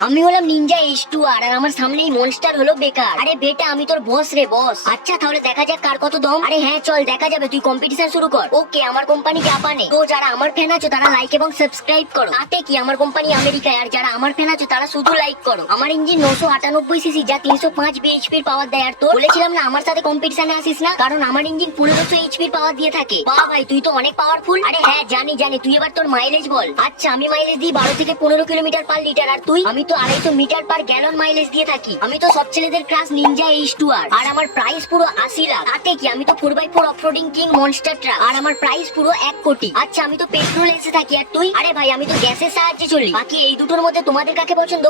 আমি হলাম Ninja H2 আর আমার সামনেই মনস্টার হলো বেকার। আরে বেটা আমি তোর বস রে বস। আচ্ছা তাহলে দেখা যাক কার কত দম। আরে হ্যাঁ চল দেখা যাবে, তুই কম্পিটিশন শুরু কর। ওকে আমার কোম্পানি জাপানে, তো যারা আমার ফ্যান আছো তারা লাইক এবং সাবস্ক্রাইব করো। তাতে কি আমার কোম্পানি আমেরিকায়, আর যারা আমার ফ্যান আছো তারা শুধু লাইক করো। আমার ইঞ্জিন 998 সিসি যা 305 বিএইচপি পাওয়ার দেয়। আর তো বলেছিলাম না আমার সাথে কম্পিটিশনে আসিস না, কারণ আমার ইঞ্জিন 1500 এইচপি পাওয়ার দিয়ে থাকে। বাহ ভাই তুই তো অনেক পাওয়ারফুল। আরে হ্যাঁ জানি জানি, তুই এবার তোর মাইলেজ বল। আচ্ছা আমি মাইলেজ দিই 12 থেকে 15 কিলোমিটার পার লিটার, আর তুই? আমি তো 250 মিটার পার গ্যালন মাইলেজ দিয়ে থাকি। আমি তো সব ছেলেদের ক্লাস নিনজা H2 আর আমার প্রাইস পুরো 80 লাখ। তাতে কি আমি তো 4x4 off-roading king monster truck, আর আমার প্রাইস পুরো 1 কোটি। আচ্ছা আমি তো পেট্রোল এসে থাকি, আর তুই? আরে ভাই আমি তো গ্যাসের সাহায্যে চলি। বাকি এই দুটোর মধ্যে তোমাদের কাকে পছন্দ?